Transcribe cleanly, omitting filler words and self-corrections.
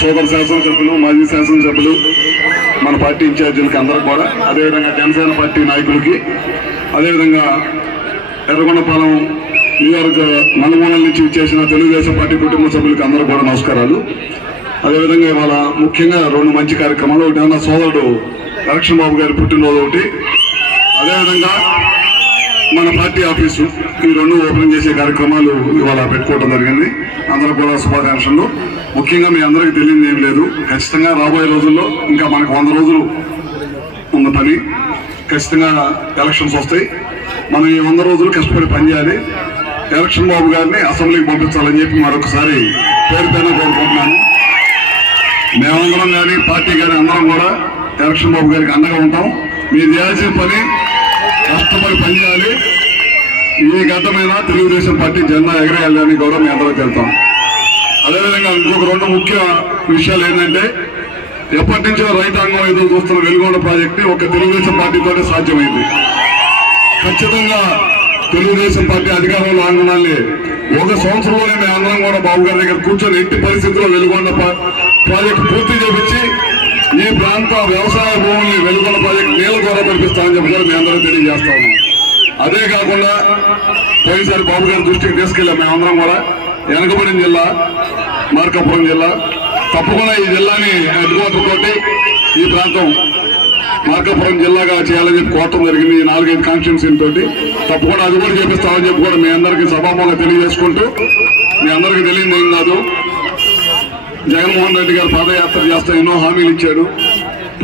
సోదర శాసనసభ్యులు, మాజీ శాసనసభ్యులు, మన పార్టీ ఇన్ఛార్జీలకి అందరూ కూడా, అదేవిధంగా జనసేన పార్టీ నాయకులకి, అదేవిధంగా ఎర్రగొండపాలెం నియోజక నలుమూలల నుంచి చేసిన తెలుగుదేశం పార్టీ కుటుంబ సభ్యులకి అందరూ కూడా నమస్కారాలు. అదేవిధంగా ఇవాళ ముఖ్యంగా 2 మంచి కార్యక్రమాలు. ఒకటి అన్న సోదరుడు ఎలక్షన్ బాబు గారి పుట్టినరోజు ఒకటి, అదేవిధంగా మన పార్టీ ఆఫీసు, ఈ 2 ఓపెనింగ్ చేసే కార్యక్రమాలు ఇవాళ పెట్టుకోవడం జరిగింది. అందరూ కూడా శుభాకాంక్షలు. ముఖ్యంగా మీ అందరికీ తెలియదు ఏం లేదు, ఖచ్చితంగా రాబోయే రోజుల్లో ఇంకా మనకు 100 రోజులు ఉన్న పని, ఖచ్చితంగా ఎలక్షన్స్ వస్తాయి. మనం ఈ 100 రోజులు కష్టపడి పనిచేయాలి. ఎలక్షన్ బాబు గారిని అసెంబ్లీకి పంపించాలని చెప్పి మరొకసారి పేరు పైన కోరుకుంటున్నాను. మేమందరం కానీ పార్టీ కానీ అందరం కూడా ఎలక్షన్ బాబు గారికి అండగా ఉంటాం. మీరు చేయాల్సిన పని కష్టపడి పనిచేయాలి. ఈ గతమైన తెలుగుదేశం పార్టీ జెండా ఎగరేయాలని కూడా మేము అందరూ తెలుతాం. అదేవిధంగా ఇంకొక 2 ముఖ్య విషయాలు ఏంటంటే, ఎప్పటి నుంచో రైతాంగం ఎదురు చూస్తున్న వెలుగొండ ప్రాజెక్టు ఒక తెలుగుదేశం పార్టీతోనే సాధ్యమైంది. ఖచ్చితంగా తెలుగుదేశం పార్టీ అధికారంలో ఆందోళనలే 1 సంవత్సరంలోనే మేము అందరం కూడా బాబు గారి దగ్గర కూర్చొని ఎట్టి పరిస్థితుల్లో వెలుగొండ ప్రాజెక్టు పూర్తి చేపించి ఈ ప్రాంత వ్యవసాయ భూముల్ని వెలుగొండ ప్రాజెక్టు నీళ్ళ ద్వారా కల్పిస్తామని చెప్పి కూడా మేము అందరం తెలియజేస్తా ఉన్నాం. అదే కాకుండా పోయినసారి బాబు గారి దృష్టికి తీసుకెళ్ళాం. మేమందరం కూడా వెనకబడిన జిల్లా మార్కాపురం జిల్లా, తప్పకుండా ఈ జిల్లాని హెడ్ క్వార్టర్ తోటి ఈ ప్రాంతం మార్కాపురం జిల్లాగా చేయాలని చెప్పి కోరటం జరిగింది. ఈ 4-5 కాన్స్టిట్యున్సీల తోటి తప్పకుండా అది కూడా చేపిస్తామని చెప్పి కూడా మీ అందరికీ సభాముఖంగా తెలియజేసుకుంటూ, మీ అందరికీ తెలియదు ఏం కాదు, జగన్మోహన్ రెడ్డి గారు పాదయాత్ర చేస్తా ఎన్నో హామీలు ఇచ్చాడు.